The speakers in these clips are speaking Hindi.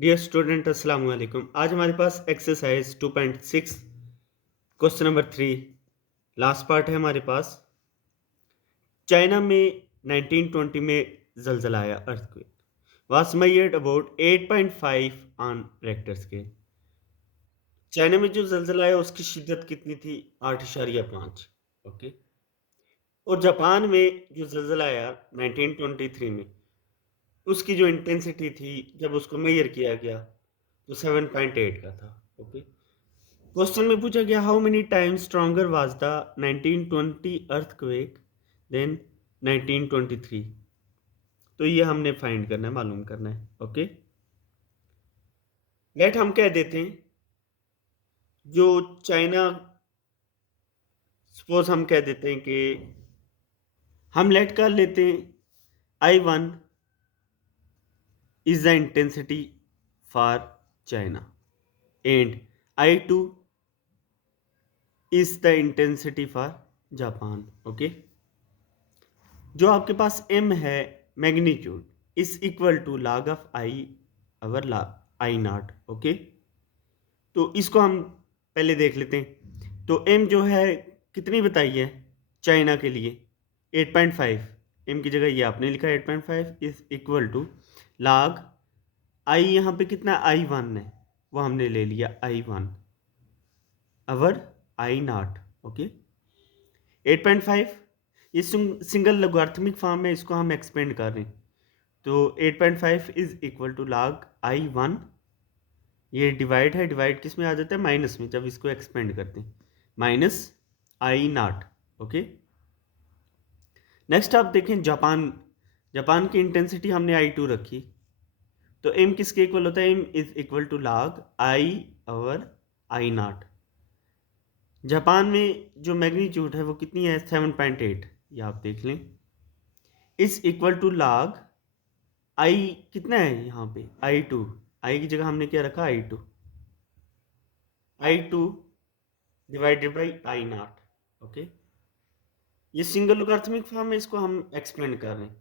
डियर स्टूडेंट अस्सलाम वालेकुम। आज हमारे पास exercise 2.6 question number 3 last part है हमारे पास। चाइना में 1920 में जलजला आया, earthquake was measured about 8.5 on Richter scale. China में जो जलजला आया उसकी शिद्दत कितनी थी? 8.5। ओके। और जापान में जो जलजला आया 1923 में, उसकी जो इंटेंसिटी थी जब उसको मेजर किया गया तो 7.8 का था। ओके। क्वेश्चन में पूछा गया how many times stronger was the 1920 earthquake than 1923। तो ये हमने फाइंड करना है, मालूम करना है। ओके। लेट हम कह देते हैं जो चाइना, सपोज हम कह देते हैं कि हम लेट कर लेते हैं I1 is the intensity for China and I2 is the intensity for Japan। Okay. जो आपके पास m है, magnitude is equal to log of I over I naught. Okay. तो इसको हम पहले देख लेते हैं। तो m जो है कितनी बताई है चाइना के लिए? 8.5। m की जगह ये आपने लिखा 8.5 is equal to log I, यहाँ पे कितना I1 है वो हमने ले लिया I1 our I naught. Okay. 8.5 ये सिंगल लोगारिथमिक फॉर्म है, इसको हम एक्सपेंड कर रहे हैं। तो 8.5 is equal to log I1। ये डिवाइड है, डिवाइड किस में आ जाता है? माइनस में, जब इसको एक्सपेंड करते हैं minus I naught. Okay. Next आप देखें जापान। जापान की इंटेंसिटी हमने I2 रखी, तो m किसके इक्वल होता है? m is equal to log I over I naught. Japan में जो मैग्नीट्यूड है वो कितनी है? 7.8। ये आप देख लें, is equal to log I कितना है यहाँ पे? I2। I की जगह हमने क्या रखा? I2। I2 divided by I naught. Okay. ये सिंगल लोगारिथमिक फॉर्म है, इसको हम एक्सपेंड कर रहे हैं।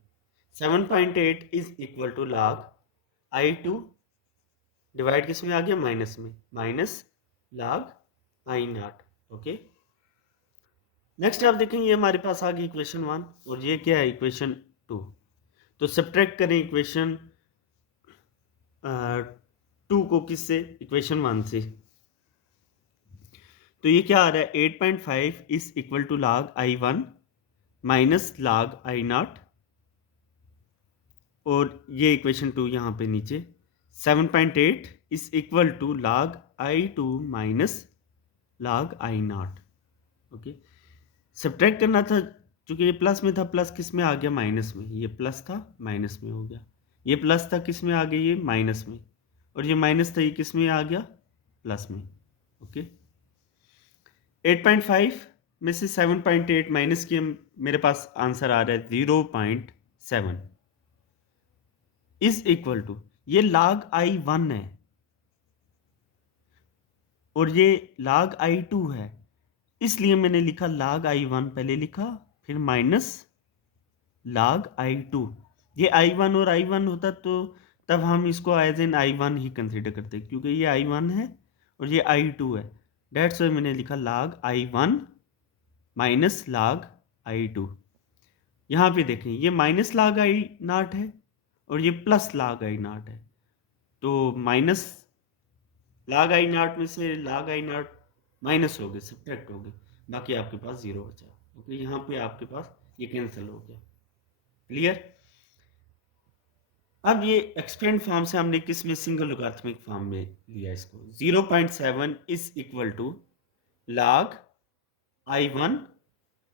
7.8 is equal to log I2 divide किस में आ गया? माइनस में, minus log I naught. Okay. Next आप देखेंगे ये हमारे पास आ गई इक्वेशन 1 और ये क्या है? इक्वेशन 2। तो सब्ट्रैक्ट करें इक्वेशन 2 को किससे? इक्वेशन 1 से। तो ये क्या आ रहा है? 8.5 is equal to log I1 minus log I naught, और ये इक्वेशन 2 यहाँ पे नीचे 7.8 is equal to log I2 minus log I naught. Okay. Subtract करना था, चूंकि ये प्लस में था, प्लस किस में आ गया? माइनस में। ये प्लस था, माइनस में हो गया। ये प्लस था, किस में आ गया? ये माइनस में। और ये माइनस था, ये किस में आ गया? प्लस में। ओके। 8.5 में से 7.8 माइनस किया, मेरे पास आंसर आ रहा है 0.7 इज इक्वल टू, ये log I1 है और ये log I2 है, इसलिए मैंने लिखा log I1 पहले लिखा, फिर माइनस log I2। ये I1 और I1 होता तो तब हम इसको as an I1 he consider करते, क्योंकि ये I1 है और ये I2 है। डेट्स वाई मैंने लिखा log I1 minus log I2। यहाँ पे देखें, ये माइनस log I नॉट है और ये प्लस log I नॉट है, तो माइनस log I नॉट में से log I नॉट माइनस हो गए, सब्ट्रैक्ट हो गए, बाकी आपके पास जीरो बचा। ओके। यहाँ पे आपके पास ये कैंसिल हो गया। क्लियर? अब ये एक्सपेंड फॉर्म से हमने किस में? सिंगल लोगारिथमिक फॉर्म में लिया इसको। 0.7 is equal to log I1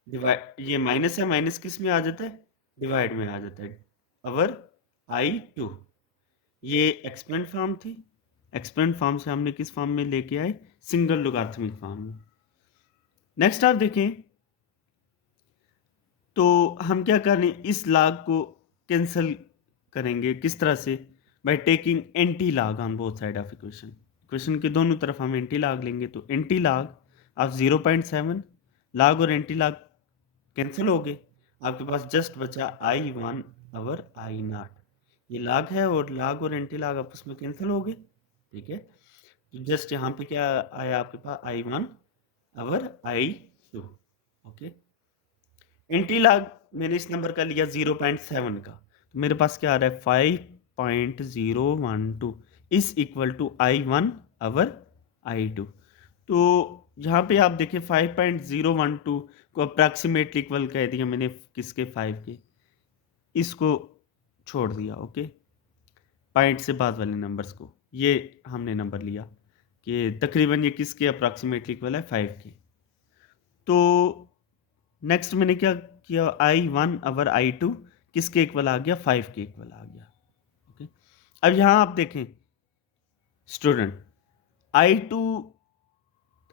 divide, ये माइनस है, माइनस किस में आ जाता है? डिवाइड में आ जाता है, अवर I2। ये एक्सपेंड फॉर्म थी, एक्सपेंड फॉर्म से हमने किस फॉर्म में लेके आए? सिंगल लोगारिथमिक फॉर्म में। नेक्स्ट आप देखें, तो हम क्या करें? इस log को कैंसिल करेंगे किस तरह से? By taking anti log on both side of equation. Equation के दोनों तरफ हम एंटी log लेंगे, तो एंटी log ऑफ 0.7, log और एंटी log कैंसिल हो गए, आपके पास जस्ट बचा I1 ओवर I नॉट। ये लाग है और लाग और एंटी लाग आपस में कैंसिल हो गए, ठीक है। तो जस्ट यहाँ पे क्या आया आपके पास I1 और I2, ओके। एंटी लाग मैंने इस नंबर का लिया 0.7 का, तो मेरे पास क्या आ रहा है 5.012 इज इक्वल टू I1 और I2। तो यहाँ पे आप देखिए 5.012 को अप्रॉक्सीमेटली इक्वल कह दिया मैंने किसके 5 के, इसको छोड़ दिया, ओके। पॉइंट से बाद वाले नंबर्स को ये हमने नंबर लिया कि तकरीबन ये किसके अप्रॉक्सीमेटली इक्वल है 5 के। तो नेक्स्ट मैंने क्या किया I1 और I2 किसके इक्वल आ गया 5 के इक्वल आ गया, ओके। अब यहाँ आप देखें स्टूडेंट, I2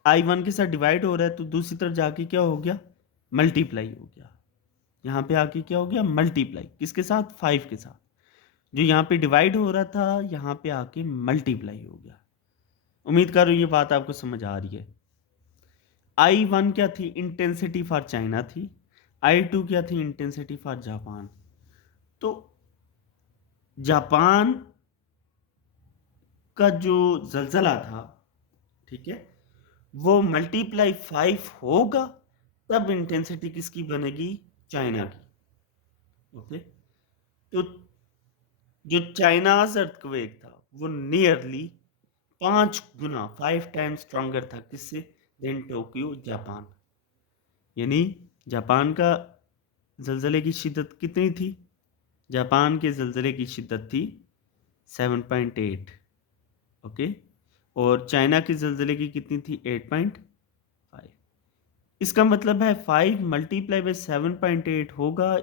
I1 के साथ डिवाइड हो रहा है, तो दूसरी तरफ जाके क्या हो गया मल्टीप्लाई हो गया। यहाँ पे आके क्या हो गया मल्टीप्लाई, किसके साथ 5 के साथ। जो यहाँ पे डिवाइड हो रहा था यहाँ पे आके मल्टीप्लाई हो गया। उम्मीद करो ये बात आपको समझ आ रही है। I1 क्या थी इंटेंसिटी फॉर चाइना थी, I2 क्या थी इंटेंसिटी फॉर जापान। तो जापान का जो जलजला था, ठीक है, वो मल्टीप्लाई 5 होगा तब इंटेंसिटी किसकी बनेगी चाइना की, ओके। तो जो चाइनाज अर्थक्वेक था वो नियरली 5 गुना 5 टाइम्स स्ट्रॉन्गर था किससे देन टोक्यो जापान। यानी जापान का जलजले की शिद्दत कितनी थी, जापान के जलजले की शिद्दत थी 7.8, ओके। और चाइना के जलजले की कितनी थी 8.5। इसका मतलब है 5 मल्टीप्लाई बाई 7.8 होगा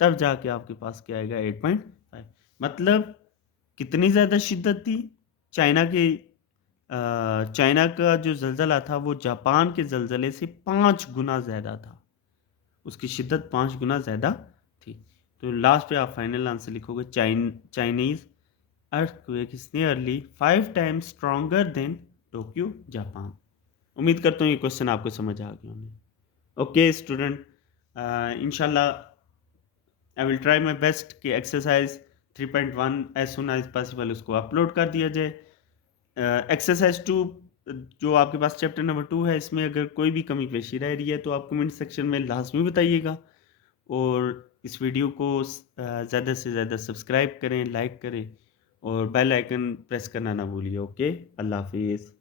तब जाके आपके पास क्या आएगा 8.5। मतलब कितनी ज़्यादा शिद्दत थी चाइना के चाइना का जो जलजला था वो जापान के जलजले से 5 गुना ज़्यादा था, उसकी शिद्दत 5 गुना ज़्यादा थी। तो लास्ट पे आप फाइनल आंसर लिखोगे Chinese earthquake is nearly 5 times stronger than Tokyo Japan. उम्मीद करता हूँ ये क्वेश्चन आपको समझ आ गया होंगे, ओके स्टूडेंट। इंशाल्लाह I will try my best कि exercise 3.1 as soon as possible उसको अपलोड कर दिया जाए। एक्सरसाइज 2 जो आपके पास चैप्टर नंबर 2 है, इसमें अगर कोई भी कमी पेशी रह रही है तो आप कमेंट सेक्शन में लाजमी बताइएगा। और इस वीडियो को ज़्यादा से ज़्यादा सब्सक्राइब करें, लाइक करें और बेल आइकन प्रेस करना ना भूलिए, ओके। अल्लाह हाफिज़।